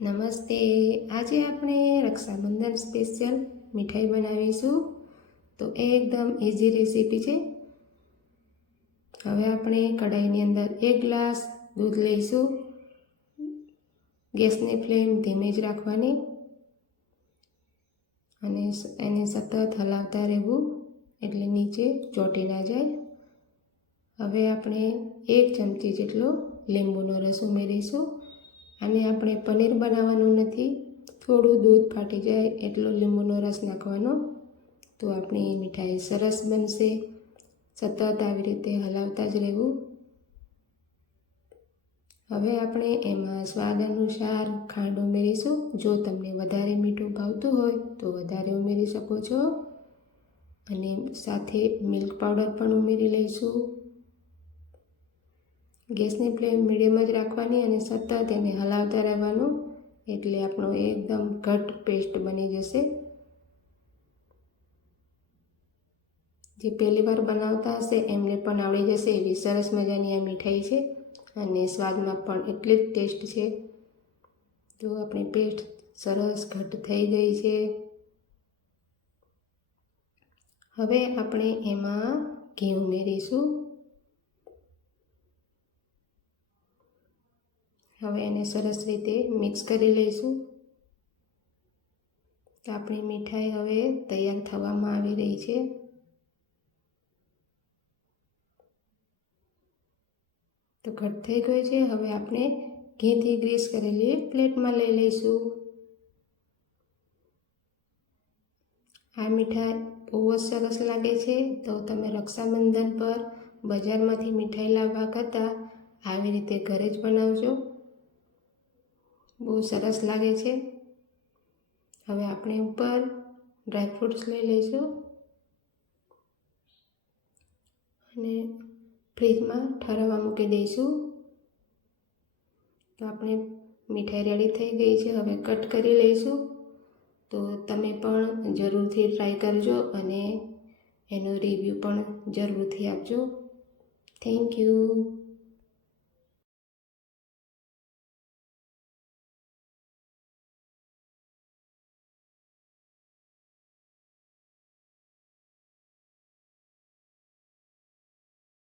નમસ્તે. આજે આપણે રક્ષાબંધન સ્પેશિયલ મીઠાઈ બનાવીશું. તો એકદમ ઇઝી રેસીપી છે. હવે આપણે કઢાઈની અંદર 1 ગ્લાસ દૂધ લઈશું. ગેસની ફ્લેમ ધીમે જ રાખવાની અને એને સતત હલાવતા રહેવું એટલે નીચે ચોંટી ના જાય. હવે આપણે 1 ચમચી જેટલો લીંબુનો રસ ઉમેરીશું. આને આપણે પનીર બનાવવાનું નથી, થોડું દૂધ ફાટી જાય એટલો લીંબુનો રસ નાખવાનો, તો આપણી મીઠાઈ સરસ બનશે. સતત આવી રીતે હલાવતા જ રહેવું. હવે આપણે એમાં સ્વાદ અનુસાર ખાંડ ઉમેરીશું. જો તમને વધારે મીઠું ભાવતું હોય તો વધારે ઉમેરી શકો છો. અને સાથે મિલ્ક પાવડર પણ ઉમેરી લઈશું. ગેસની ફ્લેમ મીડિયમ જ રાખવાની અને સતત એને હલાવતા રહેવાનું, એટલે આપણો એકદમ ઘટ પેસ્ટ બની જશે. જે પહેલી વાર બનાવતા હશે એમને પણ આવડી જશે એવી સરસ મજાની આ મીઠાઈ છે અને સ્વાદમાં પણ એટલી જ ટેસ્ટ છે. જો આપણી પેસ્ટ સરસ ઘટ થઈ ગઈ છે. હવે આપણે એમાં ઘી ઉમેરીશું. હવે એને સરસ રીતે મિક્સ કરી લઈશું. તો આપણી મીઠાઈ હવે તૈયાર થવામાં આવી રહી છે. તો ઘટ થઈ ગઈ છે. હવે આપણે ઘીથી ગ્રીસ કરેલી પ્લેટમાં લઈ લઈશું. આ મીઠાઈ બહુ જ સરસ લાગે છે. તો તમે રક્ષાબંધન પર બજારમાંથી મીઠાઈ લાવવા કરતાં આવી રીતે ઘરે જ બનાવજો. બહુ સરસ લાગે છે. હવે આપણે ઉપર ડ્રાયફ્રૂટ્સ લઈ લઈશું અને ફ્રીજમાં ઠરવા મૂકી દઈશું. તો આપણે મીઠાઈ રેડી થઈ ગઈ છે. હવે કટ કરી લઈશું. તો તમે પણ જરૂરથી ટ્રાય કરજો અને એનો રિવ્યૂ પણ જરૂરથી આપજો. Thank you.